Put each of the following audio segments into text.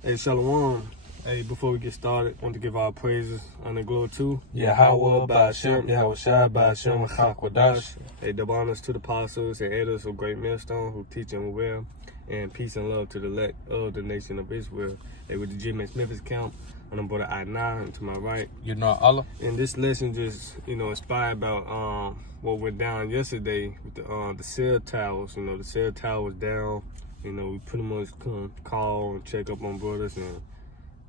Hey, Shalom. Hey, before we get started, I want to give our praises and glory to Yahweh, Ba'ashem, Yahweh Shai, Ba'ashem, Chakwadash. Hey, double honors to the apostles and elders of Great Millstone who teach and well, and peace and love to the elect of the nation of Israel. Hey, with the Jim and Smith's count, and I'm brother I9, and to my right. You know Allah. And this lesson just, inspired about what went down yesterday with the cell towers. The cell towers down. We pretty much call and check up on brothers, and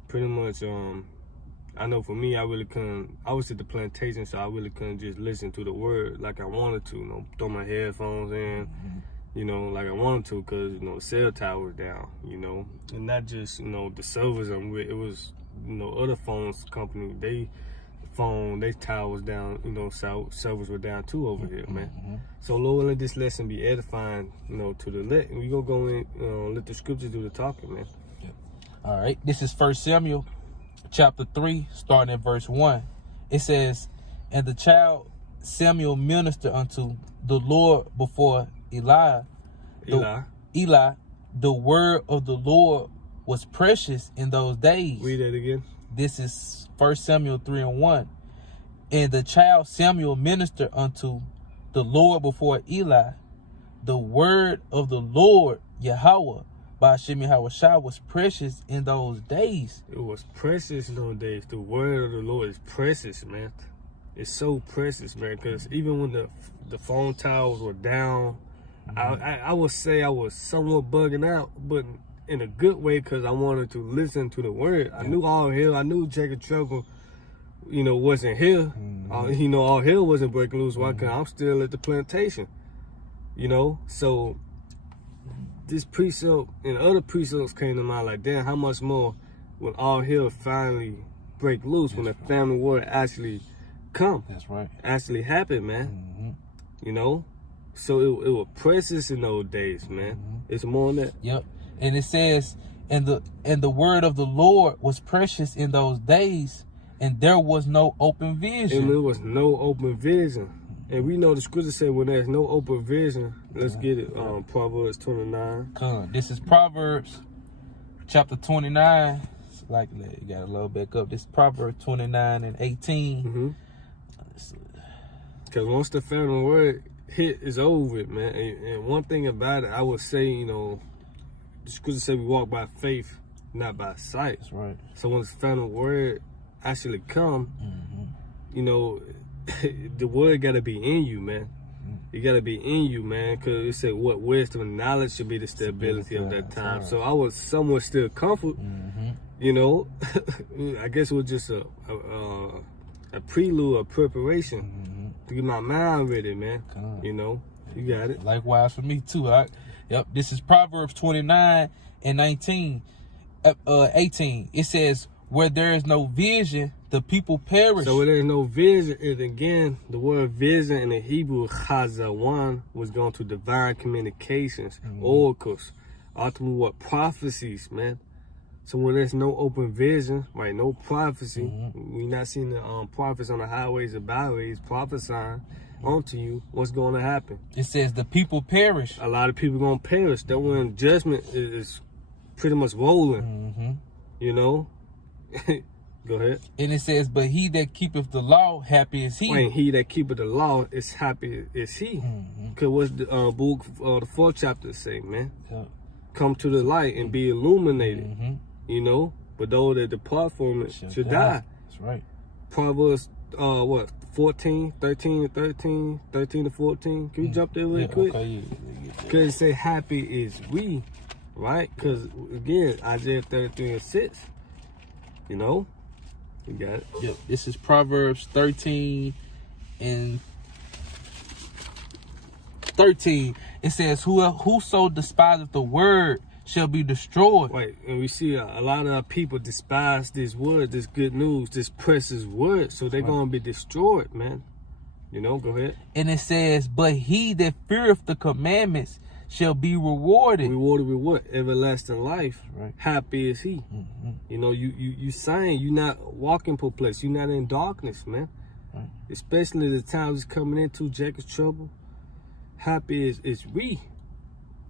pretty much, I know for me, I really couldn't. I was at the plantation, so I really couldn't just listen to the word like I wanted to. Throw my headphones in, like I wanted to, because the cell tower was down. And not just the servers I'm with. It was other phones company. Their tower was down. Servers were down too over here, man. So Lord, let this lesson be edifying, to the elect, and we gonna go in, let the scriptures do the talking, man. All right, this is 1 Samuel chapter 3, starting at verse 1. It says, "And the child Samuel ministered unto the Lord before Eli. The word of the Lord was precious in those days." Read that again. This is 1 Samuel 3 and 1. "And the child Samuel ministered unto the Lord before Eli. The word of the Lord, Yahweh, Ba'ashem Yahweh Shai, was precious in those days." It was precious in those days. The word of the Lord is precious, man. It's so precious, man, because even when the phone towers were down, I would say I was somewhat bugging out, but in a good way, because I wanted to listen to the word. I knew all hell. I knew Jacob Trouble, wasn't here. All hell wasn't breaking loose. Why? Because I'm still at the plantation. So this precept and other precepts came to mind, like, damn, how much more when all hell finally break loose, when the family word actually come. That's right. Actually happen, man. So it was precious in those days, man. It's more than that. Yep. And it says, and the word of the Lord was precious in those days, and there was no open vision. And there was no open vision. And we know the scripture said when there's no open vision, let's get it, Proverbs 29. This is Proverbs chapter 29. You got a little back up. This is Proverbs 29 and 18. Because once the family word hit, it's over with, man. And one thing about it, I would say, the scripture said we walk by faith, not by sight. That's right. So when the family word actually come, the word got to be in you, man. It got to be in you, man, because it said what wisdom and knowledge should be the stability of that time. Right. So I was somewhat still comfort, I guess it was just a prelude, a preparation to get my mind ready, man. You got it. Likewise for me too. Yep. This is Proverbs 29 and 18. It says, "Where there is no vision, the people perish." So where there's no vision, and again, the word vision in the Hebrew, chazawan, was going to divine communications, oracles, ultimately what? Prophecies, man. So when there's no open vision, right, no prophecy, we not seeing the prophets on the highways and byways prophesying onto you what's going to happen. It says the people perish. A lot of people going to perish. That when judgment is pretty much rolling, Go ahead. And it says, "But he that keepeth the law, happy is he." And he that keepeth the law is happy is he. Because what's the book, the 4th chapter say, man? Come to the light and be illuminated. But those that depart from it should die. That's right. Proverbs 13 to 14. Can you jump there real quick? Okay, Because it say happy is we, right? Because again, Isaiah 33 and 6. You got it. Yep. This is Proverbs 13 and 13. It says, "Whoso despiseth the word shall be destroyed." Right, and we see a lot of people despise this word, this good news, this precious word, so they're going to be destroyed, man. Go ahead. And it says, "But he that feareth the commandments shall be rewarded." Rewarded with what? Everlasting life. Right. Happy is he. You saying you're not walking perplexed. You're not in darkness, man. Right. Especially the times it's coming into Jacob's trouble. Happy is we.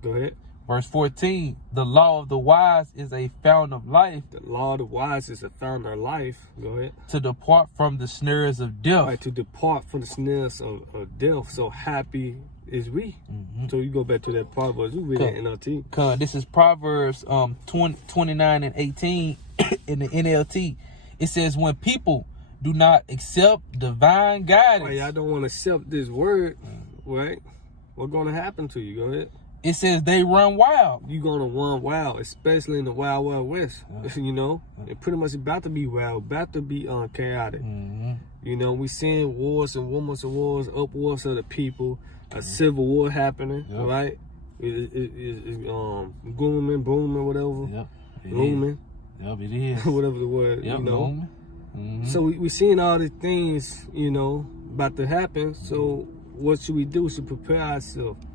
Go ahead. Verse 14, the law of the wise is a fountain of life. The law of the wise is a fountain of life. Go ahead. To depart from the snares of death. Right, to depart from the snares of death. So happy is we. So you go back to that Proverbs. We read that NLT. This is Proverbs 29 and 18 in the NLT. It says, when people do not accept divine guidance. Right, y'all don't want to accept this word, right? What's going to happen to you? Go ahead. It says they run wild. You're going to run wild, especially in the wild, wild west. You know, it pretty much about to be wild, about to be chaotic. You know, we seeing wars and rumors of wars, upwards of the people, a civil war happening, right? It's booming, whatever. Looming. It is. Whatever the word, you know. So we seeing all these things, you know, about to happen. So what should we do? We should prepare ourselves.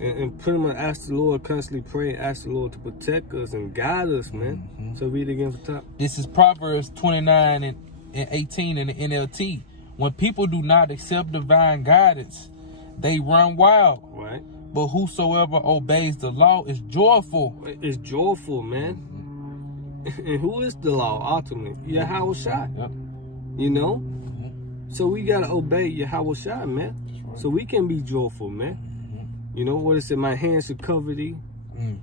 And pretty much ask the Lord, constantly pray, ask the Lord to protect us and guide us, man. So read it again from top. This is Proverbs 29 and 18 in the NLT. When people do not accept divine guidance, they run wild. Right. But whosoever obeys the law is joyful. It's joyful, man. And who is the law ultimately? Yahweh Shai. You know? So we got to obey Yahweh Shai, man. Right. So we can be joyful, man. You know what it said? My hands should cover thee.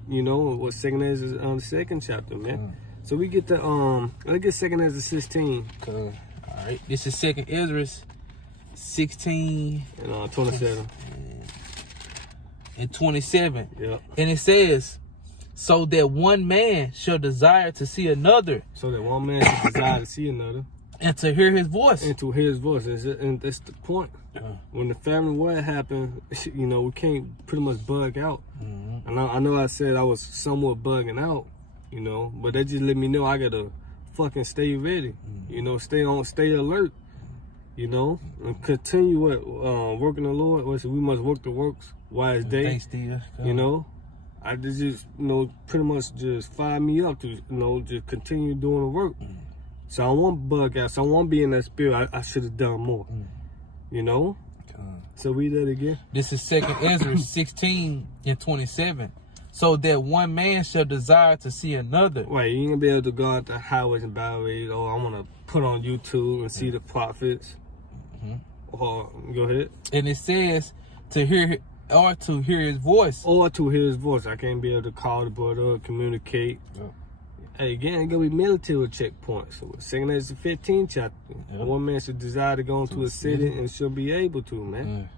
You know what second is on the second chapter, man. So we get the let's get second Ezra 16. All right, this is second Ezra 16 and 27 and 27. Yep. And it says, so that one man shall desire to see another. So that one man shall desire to see another. And to hear his voice. And to hear his voice. And that's the point. When the family war happened, you know, we can't pretty much bug out. I know I said I was somewhat bugging out, you know, but that just let me know I gotta fucking stay ready. You know, stay alert, you know, and continue working the Lord. We must work the works while it's day. You know, I just, you know, pretty much just fire me up to, you know, just continue doing the work. So I won't bug out. So I won't be in that spirit. I should have done more. You know? So read that again. This is second Ezra 16 and 27. So that one man shall desire to see another. Right, you ain't gonna be able to go out the highways and byways. Oh, I wanna put on YouTube and see the prophets. Or go ahead. And it says to hear his voice. Or to hear his voice. I can't be able to call the brother, communicate. Hey, again, it's gonna be military checkpoints. So second Ezra 15 chapter. One man should desire to go into a city and should be able to, man.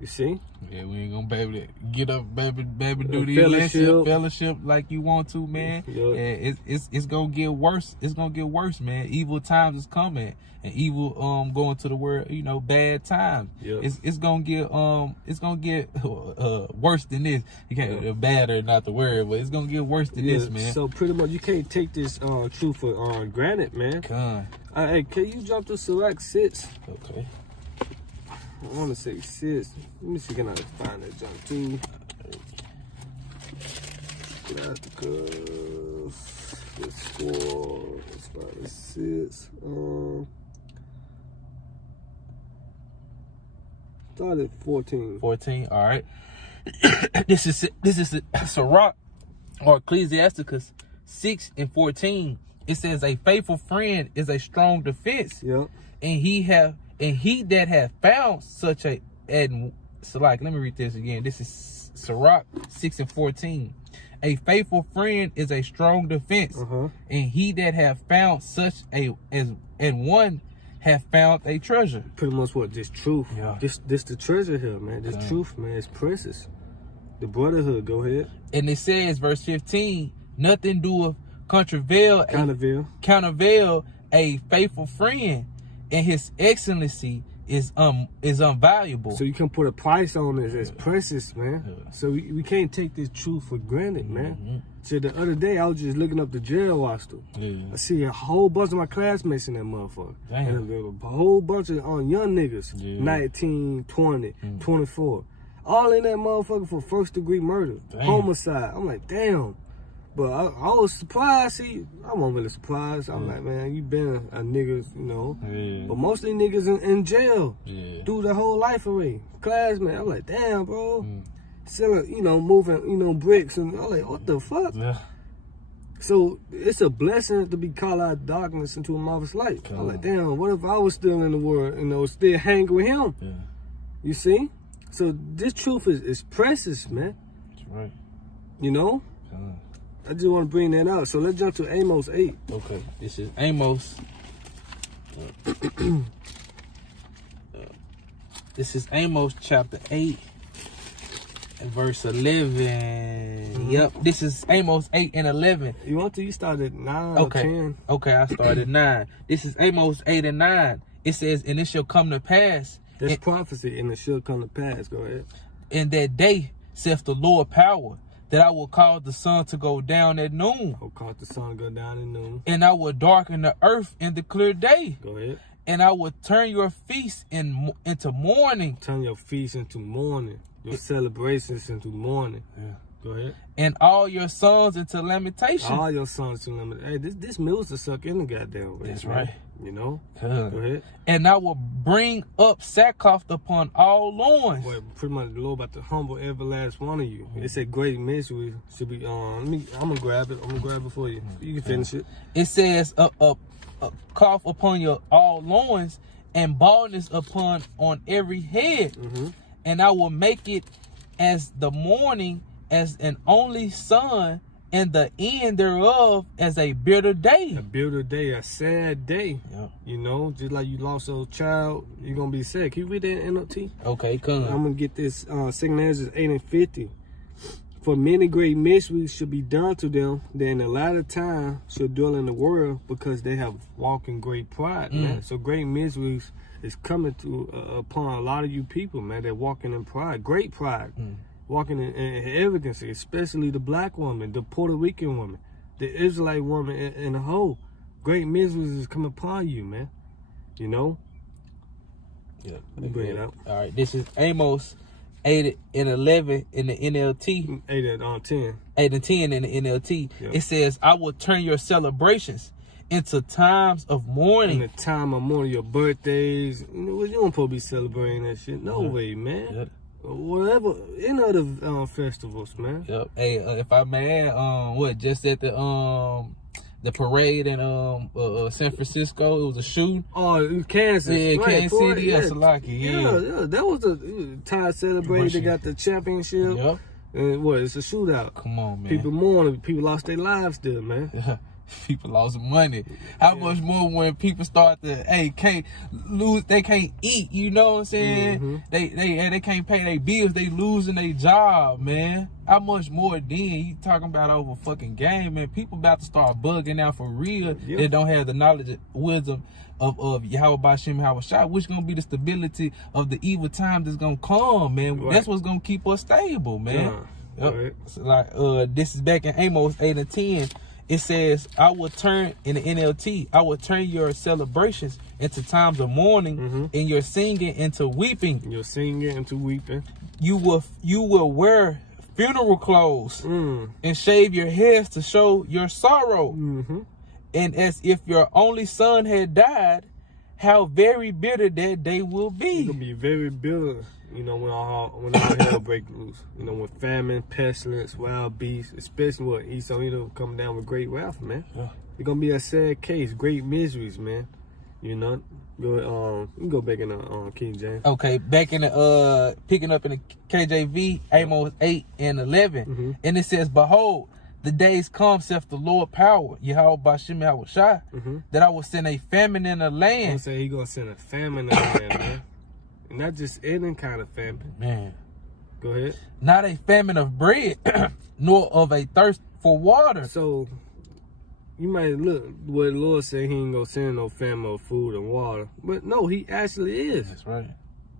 You see? Yeah, we ain't gonna be able to get up, baby, do the fellowship like you want to, man. Yeah, it's gonna get worse. It's gonna get worse, man. Evil times is coming, and evil going to the world. You know, bad times. It's gonna get worse than this. You can't bad or not the word, but it's gonna get worse than this, man. So pretty much, you can't take this truth for granted, man. Hey, can you jump to select 6? Okay. I want to say 6. Let me see, can I find that jump too? Get out the cuffs. Let's score. Let's find the 6. Start at 14. 14. All right. This is Sirach or Ecclesiasticus 6 and 14. It says a faithful friend is a strong defense. Yep. And he that hath found such a, and so like, let me read this again. This is Sirach 6 and 14. A faithful friend is a strong defense, and he that hath found such a and one hath found a treasure. Pretty much what this truth. This the treasure here, man. This truth, man, is precious. The brotherhood. Go ahead. And it says, verse 15, nothing doeth countervail a faithful friend, and his excellency is unvaluable. So you can put a price on this. It's precious, man. So we can't take this truth for granted, man. So the other day, I was just looking up the jail roster. I see a whole bunch of my classmates in that motherfucker. And a whole bunch of young niggas, 19, 20, 24. All in that motherfucker for first-degree murder, homicide. I'm like, damn. But I was surprised. See, I wasn't really surprised. I'm like, man, you been a nigga, you know. But mostly niggas in jail through their whole life away. Classmate, I'm like, damn, bro. selling, moving, bricks, and I'm like, what the fuck? Yeah. So it's a blessing to be called out of darkness into a marvelous light. I'm like, damn, what if I was still in the world, still hanging with him? Yeah. You see? So this truth is precious, man. That's right. I just want to bring that out. So let's jump to Amos 8. Okay, this is Amos. This is Amos chapter 8 and verse 11. Yep, this is Amos 8 and 11. You started 9 okay. or 10. Okay, I started 9. This is Amos 8 and 9. It says, and it shall come to pass. That's prophecy, and it shall come to pass. Go ahead. In that day, saith the Lord power, that I will cause the sun to go down at noon. I'll cause the sun to go down at noon. And I will darken the earth in the clear day. Go ahead. And I will turn your feast into mourning. Turn your feast into mourning. Your celebrations into mourning. Yeah. Go ahead. And all your sons into lamentation. All your sons to lamentation. Hey, this music suck in the goddamn way. That's right. Go ahead. And I will bring up sackcloth upon all loins. Well, pretty much the Lord about to humble every last one of you. It said great misery should be I'm gonna grab it. I'm gonna grab it for you. You can finish it. It says a cough upon your all loins and baldness on every head. And I will make it as the morning as an only son, and the end thereof as a bitter day. A bitter day, a sad day. Yep. Just like you lost a child, you're gonna be sad. Can you read that NLT? Okay, come on. I'm gonna get this 2 Ezra 8 and 50. For many great mysteries should be done to them, that in the latter time shall dwell in the world, because they have walked in great pride, man. So great mysteries is coming to upon a lot of you people, man. They're walking in pride, great pride. Walking in arrogance, especially the black woman, the Puerto Rican woman, the Israelite woman in the whole. Great miseries is coming upon you, man. Yeah. Let me bring it out. All right, this is Amos 8 and 11 in the NLT. 8 and 10. 8 and 10 in the NLT. Yep. It says, I will turn your celebrations into times of mourning. In the time of mourning, your birthdays. You don't supposed to be celebrating that shit. No way, man. Yep. Whatever, any other festivals, man. Yep. Hey, if I may add, just at the parade in San Francisco, it was a shooting. Oh, in Kansas. Yeah, right, Kansas City, yeah. Yeah, that was a time celebrated. They got the championship. Yep. And it's a shootout. Come on, man. People mourning. People lost their lives still, man. Yeah. People lost money. How much more when people start to they can't eat, you know what I'm saying? They can't pay their bills, they losing their job, man. How much more then you talking about over fucking game, man? People about to start bugging out for real. They don't have the knowledge and wisdom of Yahweh Bashim Hawashai, which gonna be the stability of the evil time that's gonna come, man. Right. That's what's gonna keep us stable, man. Right. So like this is back in Amos 8 and 10. It says, I will turn, in the NLT, I will turn your celebrations into times of mourning, and your singing into weeping. Your singing into weeping. You will wear funeral clothes and shave your heads to show your sorrow. And as if your only son had died, how very bitter that day will be. It's going to be very bitter. When all hell break loose. When famine, pestilence, wild beasts, especially what Esau coming down with great wrath, man. Yeah. It's gonna be a sad case, great miseries, man. Go you can go back in the King James. Okay, back in the picking up in the KJV, Amos 8 and 11, and it says, behold, the days come, saith the Lord power, Yahweh Bashim Hawashai, that I will send a famine in the land. I'm saying he gonna send a famine in the land, man. Not just any kind of famine. Man. Go ahead. Not a famine of bread, nor of a thirst for water. So, you might look what the Lord said, he ain't gonna send no famine of food and water. But no, he actually is. That's right.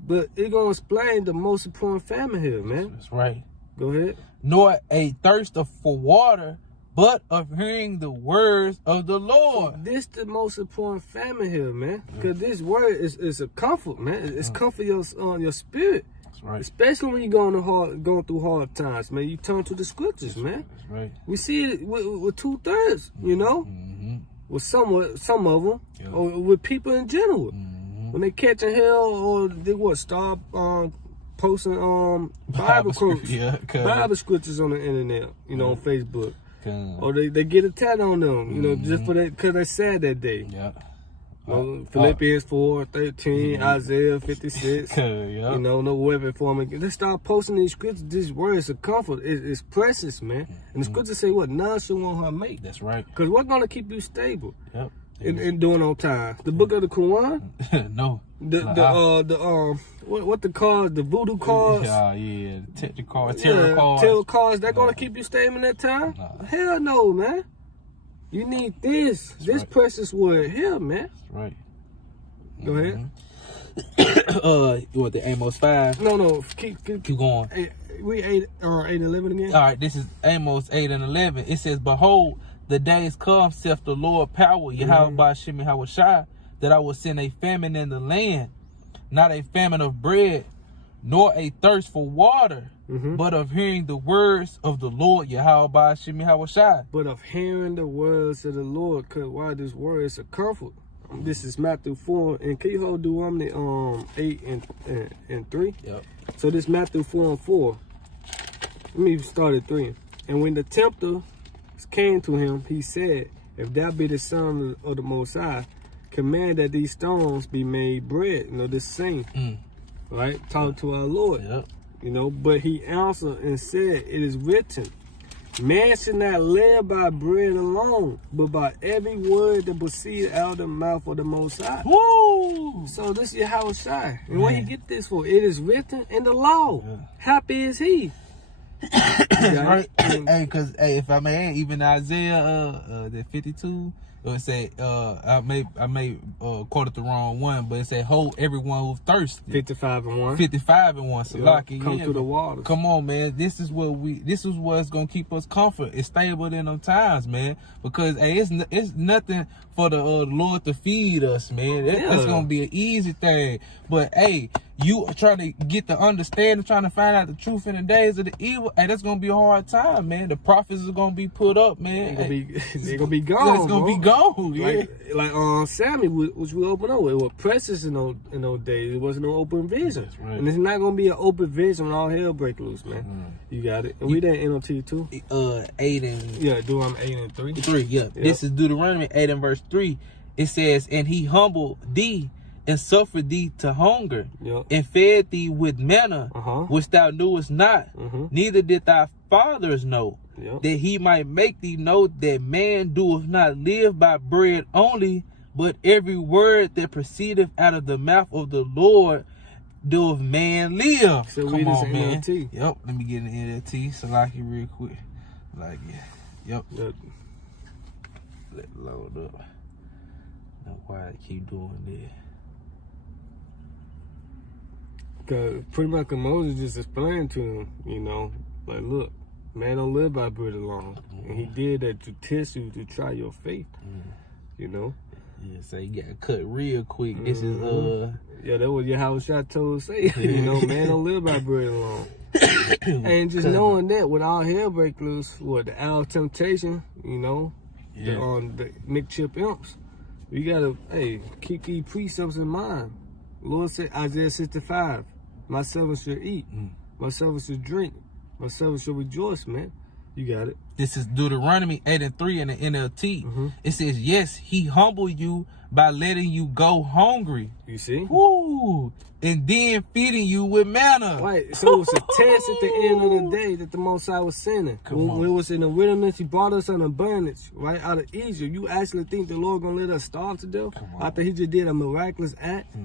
But it gonna explain the most important famine here, man. That's right. Go ahead. Nor a thirst for water, but of hearing the words of the Lord. This the most important famine here, man. Because this word is a comfort, man. It's comfort your spirit. That's right. Especially when you're going through hard times, man. You turn to the scriptures, man. That's right. We see it with 2/3, with some of them, or with people in general. When they catching hell or they starve posting Bible quotes, Bible scriptures on the internet, you know, on Facebook. Or they get a tat on them, you know, just for that, because they sad that day. Yeah. You know, Philippians 4:13, Isaiah 56. You know, no weapon formed against. Let's start posting these scriptures. These words of comfort. It's precious, man. And the scriptures say what? None shall want her make. That's right. Because what's going to keep you stable? Yep. And doing on time. The book of the Quran? No. What the cards? The voodoo cards? Yeah. Tarot cards. Tarot cards. They're going to keep you stable in that time? Hell no, man. You need this. That's this right. Precious word here, man. That's right. Go ahead. You want the Amos 5? No. Keep going. We 8:11 again. All right, this is Amos 8:11. It says, "Behold, the days come, saith the Lord power, Yahweh Ba'Shem Yahushua, that I will send a famine in the land, not a famine of bread, nor a thirst for water, but of hearing the words of the Lord, Yahweh Ba'Shem Yahushua." But of hearing the words of the Lord, because why this word is a comfort. This is Matthew 4, and can you hold Deuteronomy 8 and 3? Yep. So this Matthew 4:4. Let me start at 3. "And when the tempter came to him, he said, If thou be the Son of the Most High, command that these stones be made bread." You know, this same, right? Talk to our Lord. Yep. You know, but he answered and said, "It is written, man should not live by bread alone, but by every word that proceeds out of the mouth of the Most High." Woo! So this is Yahushua. And where you get this for? It is written in the law. Yeah. Happy is he. That's right. Hey, because if I may, even Isaiah the 52, it say I may quote it the wrong one, but it say, "Hold everyone who's thirsty." 55:1. 55:1. So come through the water. Come on, man. This is what's gonna keep us comfort. It's stable in them times, man. Because hey, it's nothing for the Lord to feed us, man. That's gonna be an easy thing. But hey, you trying to get the understanding, trying to find out the truth in the days of the evil, hey, that's gonna be a hard time, man. The prophets are gonna be put up, man. They're gonna be gone. It's gonna be gone. Yeah. Like Sammy, which we open up with. It was precious in those days. It wasn't no open vision. That's right. And it's not gonna be an open vision when all hell break loose, man. You got it. And we did NOT too. 8 and Deuteronomy 8 and 3. 3. Yeah. This is Deuteronomy 8 and verse 3. It says, "And he humbled thee, and suffered thee to hunger, and fed thee with manna, which thou knewest not, neither did thy fathers know, that he might make thee know that man doeth not live by bread only, but every word that proceedeth out of the mouth of the Lord doeth man live." So come on, man. NLT. Yep. Let me get an NLT, Salaki, real quick. Like, yep. Let it load up. Now, why I keep doing this? Cause pretty much Moses just explained to him, you know, like, look, man don't live by bread alone. And he did that to test you, to try your faith, you know. Yeah, so you got cut real quick. This is, that was your house shot told say, you know, man don't live by bread alone. And just knowing that with all hell break loose, the hour of temptation, you know, the Nick Chip imps, we gotta, keep these precepts in mind. Lord said, Isaiah 65, "My servants shall eat, my servants shall drink, my servants shall rejoice," man. You got it. This is Deuteronomy 8 and 3 in the NLT. It says, "Yes, he humbled you by letting you go hungry." You see? Woo! And then feeding you with manna. Right. So it's a test at the end of the day that the Most High was sending. When we was in the wilderness, he brought us in abundance, right, out of Egypt. You actually think the Lord gonna let us starve to death after he just did a miraculous act,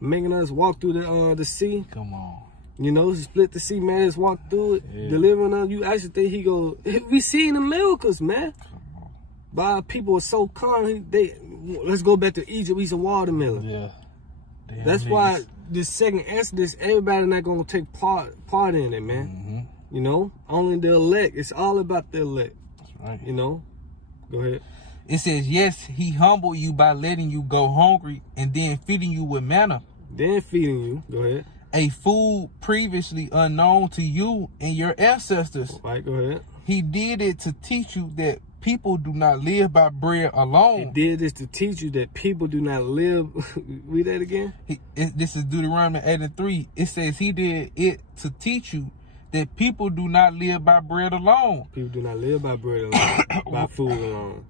making us walk through the sea? Come on. You know, he split the sea, man, just walked through it, delivering us. You actually think he go, we seen the miracles, man. But our people are so calm, let's go back to Egypt, he's a watermelon. Yeah. That's why this second Exodus, everybody not gonna take part in it, man. You know, only the elect. It's all about the elect. That's right. You know, go ahead. It says, "Yes, he humbled you by letting you go hungry and then feeding you with manna." Then feeding you, go ahead. "A food previously unknown to you and your ancestors." Right, go ahead. "He did it to teach you that people do not live by bread alone. He did this to teach you that people do not live. Read that again. This is Deuteronomy 8:3. It says he did it to teach you that people do not live by bread alone. People do not live by bread alone, by food alone.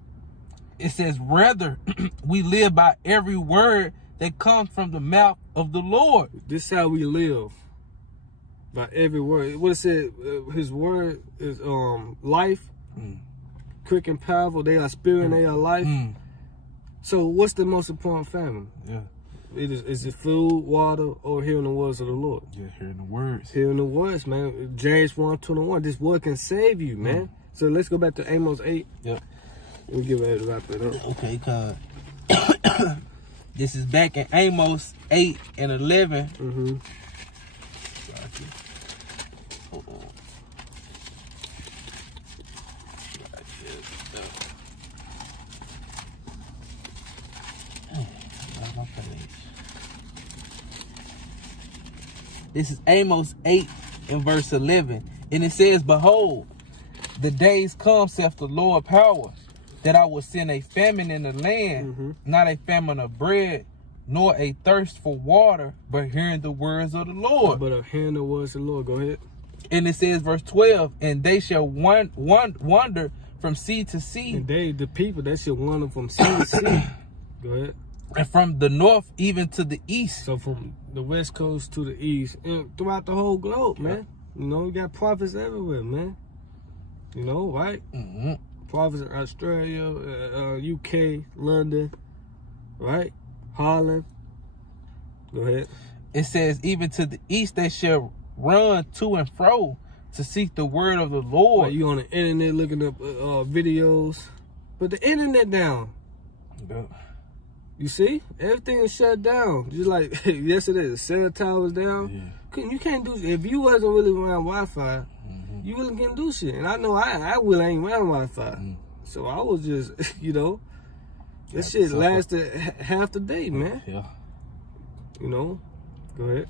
It says, rather, we live by every word that comes from the mouth of the Lord. This is how we live. By every word. What it said, his word is life, quick and powerful. They are spirit and they are life. So what's the most important family? Yeah. Is it food, water, or hearing the words of the Lord? Yeah, hearing the words. Hearing the words, man. James 1:21. This word can save you, man. So let's go back to Amos 8. Yep. We'll get ready to wrap it up. Okay, cuz. This is back in Amos 8:11. Mm-hmm. This is Amos 8 and verse 11. And it says, behold, the days come, saith the Lord power, that I will send a famine in the land, not a famine of bread, nor a thirst for water, but hearing the words of the Lord. But hearing the words of the Lord. Go ahead. And it says, verse 12, and they shall wander from sea to sea. And the people, they shall wander from sea to sea. Go ahead. And from the north even to the east. So from the west coast to the east, and throughout the whole globe, man. You know, you got prophets everywhere, man. You know, right? Prophets in Australia, UK, London, right? Holland. Go ahead. It says, even to the east they shall run to and fro to seek the word of the Lord. Like you on the internet looking up videos. Put the internet down. Yeah. You see? Everything is shut down. Just like yesterday, the cell tower was down. Yeah. You can't do if you wasn't really around Wi-Fi, you really can't do shit. And I know I really ain't around Wi-Fi. So I was just, you know, that shit lasted half the day, man. Yeah. You know? Go ahead.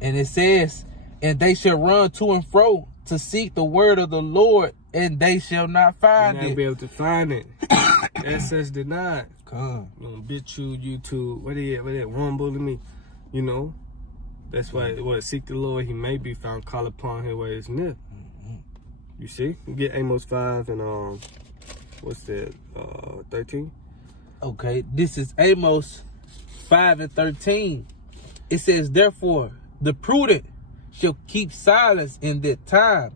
And it says, and they shall run to and fro to seek the word of the Lord, and they shall not find it. Be able to find it. Access denied. BitChute, YouTube, what they Rumble to me, you know. That's why seek the Lord, he may be found. Call upon him where it's near. You see, you get Amos 5 and what's that? 13. Okay, this is Amos 5 and 13. It says, therefore, the prudent shall keep silence in that time,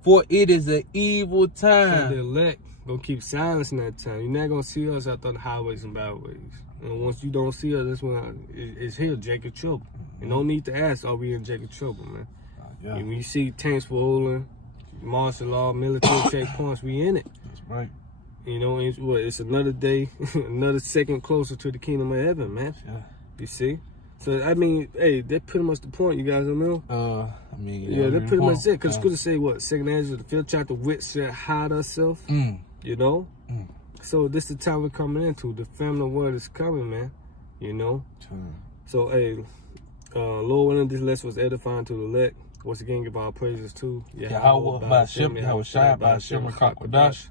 for it is an evil time. So the elect gonna keep silence in that time. You're not gonna see us out on the highways and byways. And once you don't see us, that's when it's here, Jacob trouble. And no need to ask, are we in Jacob trouble, man? And when you see tanks rolling, martial law, military checkpoints, we in it. That's right. You know, it's another day, another second closer to the kingdom of heaven, man. Yeah. You see? So, I mean, hey, that's pretty much the point, you guys know? Yeah, that's pretty much it. Because it's good to say, what, 2nd Ezra, the 5th chapter, wit shall hide herself. You know? So this is the time we're coming into. The family word is coming, man. You know? So, hey, Lord willing, this lesson was edifying to the elect. Once again, give our praises to Yahweh, by Hashem, Yahweh Shai, by Hashem, Rakakadash.